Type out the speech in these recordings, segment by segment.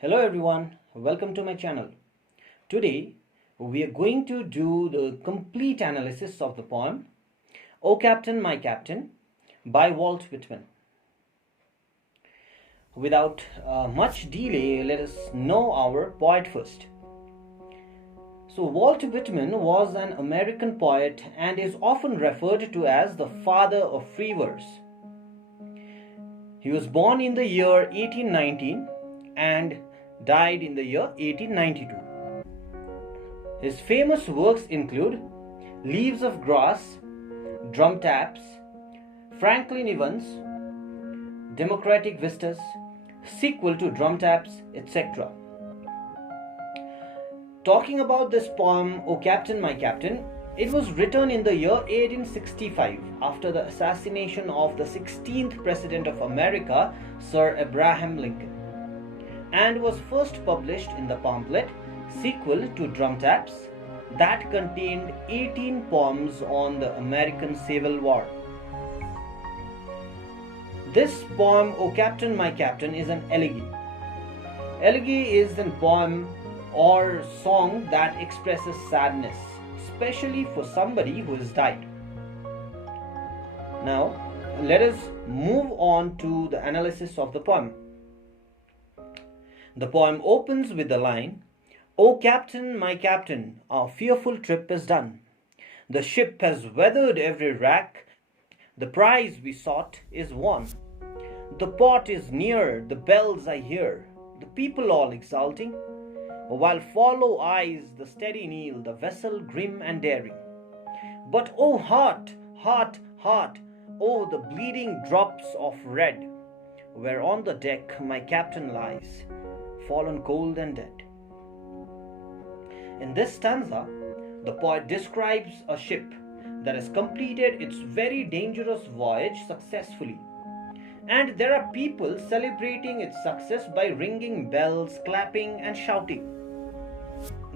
Hello everyone, welcome to my channel. Today we are going to do the complete analysis of the poem O Captain, My Captain by Walt Whitman. Without much delay, let us know our poet first. So Walt Whitman was an American poet and is often referred to as the father of free verse. He was born in the year 1819 and died in the year 1892. His famous works include Leaves of Grass, Drum Taps, Franklin Evans, Democratic Vistas, sequel to Drum Taps, etc. Talking about this poem, O Captain, My Captain, it was written in the year 1865 after the assassination of the 16th President of America, Sir Abraham Lincoln, and was first published in the pamphlet sequel to Drum Taps that contained 18 poems on the American Civil War. This poem, O Captain, My Captain, is an elegy. Elegy is a poem or song that expresses sadness, especially for somebody who has died. Now, let us move on to the analysis of the poem. The poem opens with the line, O Captain, my captain, our fearful trip is done. The ship has weathered every wrack. The prize we sought is won. The port is near, the bells I hear, the people all exulting, while follow eyes the steady kneel, the vessel grim and daring. But oh heart, heart, heart, oh the bleeding drops of red, where on the deck my captain lies, fallen cold and dead. In this stanza, the poet describes a ship that has completed its very dangerous voyage successfully, and there are people celebrating its success by ringing bells, clapping and shouting.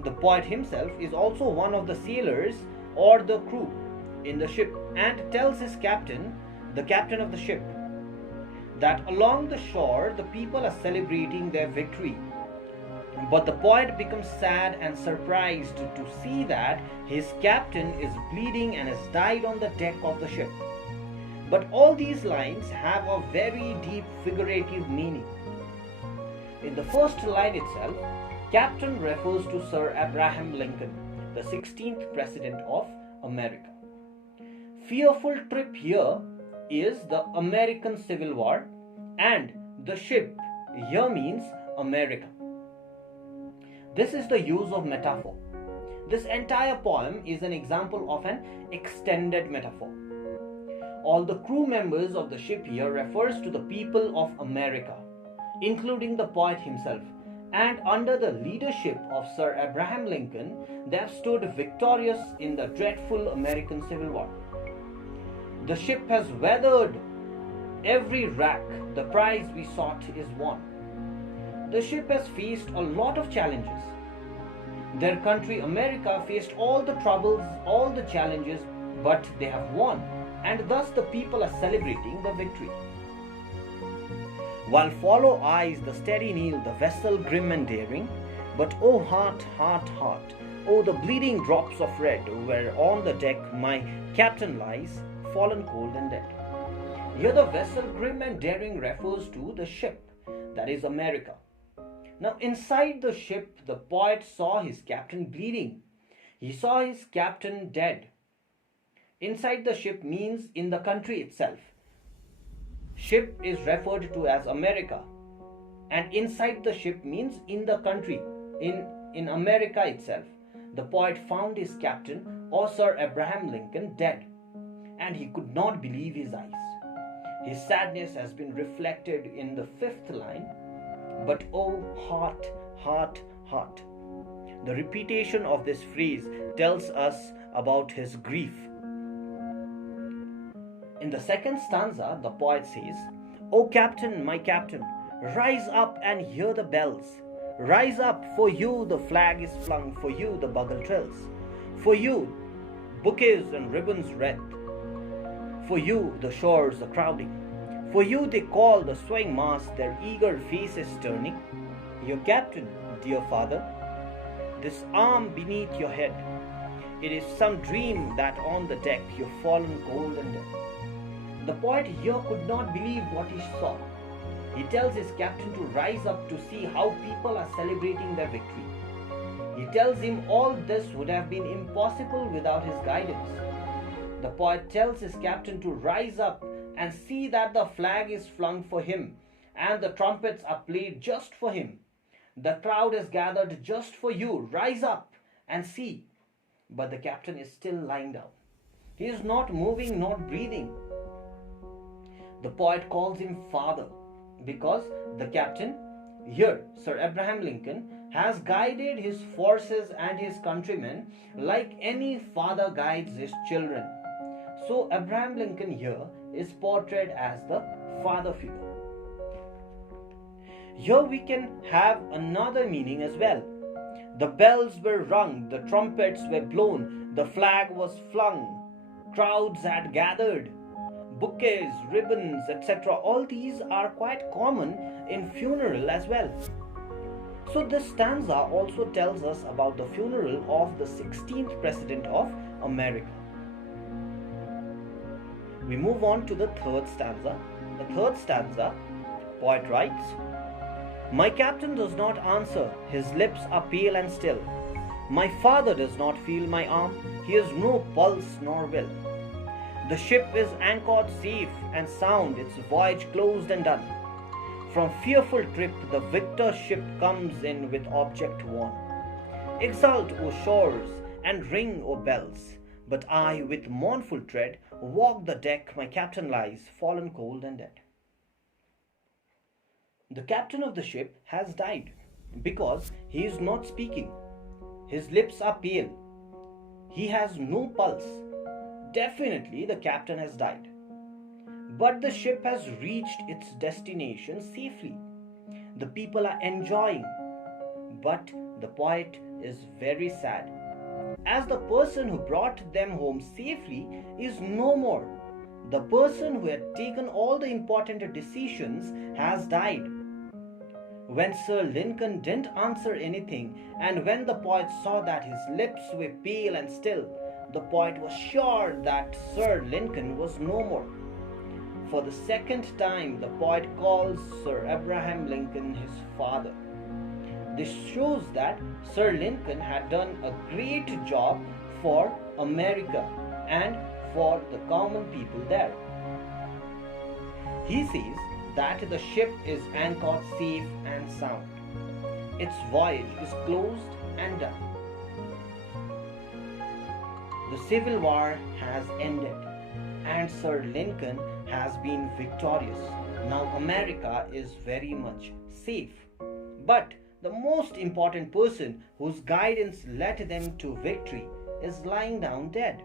The poet himself is also one of the sailors or the crew in the ship and tells his captain, the captain of the ship, that along the shore the people are celebrating their victory. But the poet becomes sad and surprised to see that his captain is bleeding and has died on the deck of the ship. But all these lines have a very deep figurative meaning. In the first line itself, captain refers to Sir Abraham Lincoln, the 16th President of America. Fearful trip here is the American Civil War, and the ship here means America. This is the use of metaphor. This entire poem is an example of an extended metaphor. All the crew members of the ship here refers to the people of America, including the poet himself, and under the leadership of Sir Abraham Lincoln, they have stood victorious in the dreadful American Civil War. The ship has weathered every wrack. The prize we sought is won. The ship has faced a lot of challenges. Their country, America, faced all the troubles, all the challenges, but they have won, and thus the people are celebrating the victory. While follow eyes the steady kneel, the vessel grim and daring, but oh heart, heart, heart, oh the bleeding drops of red, where on the deck my captain lies, fallen cold and dead. Here the vessel grim and daring refers to the ship, that is America. Now inside the ship, the poet saw his captain bleeding. He saw his captain dead. Inside the ship means in the country itself. Ship is referred to as America, and inside the ship means in the country, in America itself. The poet found his captain, or Sir Abraham Lincoln, dead, and he could not believe his eyes. His sadness has been reflected in the fifth line, but oh heart, heart, heart. The repetition of this phrase tells us about his grief. In the second stanza, the poet says, O captain, my captain, rise up and hear the bells. Rise up, for you the flag is flung, for you the bugle trills. For you bouquets and ribbons red. For you the shores are crowding. For you they call the swaying mass, their eager faces turning. Your captain, dear father, this arm beneath your head. It is some dream that on the deck you've fallen cold and dead. The poet here could not believe what he saw. He tells his captain to rise up to see how people are celebrating their victory. He tells him all this would have been impossible without his guidance. The poet tells his captain to rise up and see that the flag is flung for him and the trumpets are played just for him. The crowd is gathered just for you. Rise up and see. But the captain is still lying down. He is not moving, not breathing. The poet calls him father because the captain, here Sir Abraham Lincoln, has guided his forces and his countrymen like any father guides his children. So Abraham Lincoln here is portrayed as the father figure. Here we can have another meaning as well. The bells were rung, the trumpets were blown, the flag was flung, crowds had gathered, bouquets, ribbons, etc. All these are quite common in funeral as well. So this stanza also tells us about the funeral of the 16th President of America. We move on to the third stanza. The third stanza, poet writes, my captain does not answer, his lips are pale and still. My father does not feel my arm, he has no pulse nor will. The ship is anchored safe and sound, its voyage closed and done. From fearful trip the victor ship comes in with object won. Exult, O shores, and ring, O bells, but I with mournful tread walk the deck, my captain lies fallen cold and dead. The captain of the ship has died because he is not speaking. His lips are pale. He has no pulse. Definitely the captain has died. But the ship has reached its destination safely. The people are enjoying. But the poet is very sad, as the person who brought them home safely is no more. The person who had taken all the important decisions has died. When Sir Lincoln didn't answer anything, and when the poet saw that his lips were pale and still, the poet was sure that Sir Lincoln was no more. For the second time, the poet calls Sir Abraham Lincoln his father. This shows that Sir Lincoln had done a great job for America and for the common people there. He says that the ship is anchored safe and sound. Its voyage is closed and done. The Civil War has ended and Sir Lincoln has been victorious. Now America is very much safe. But the most important person whose guidance led them to victory is lying down dead.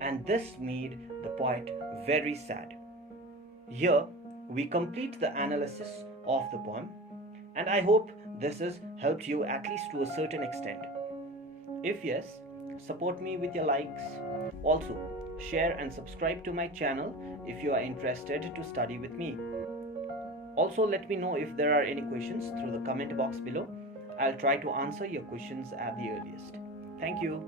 And this made the poet very sad. Here we complete the analysis of the poem, and I hope this has helped you at least to a certain extent. If yes, support me with your likes. Also, share and subscribe to my channel if you are interested to study with me. Also, let me know if there are any questions through the comment box below. I'll try to answer your questions at the earliest. Thank you.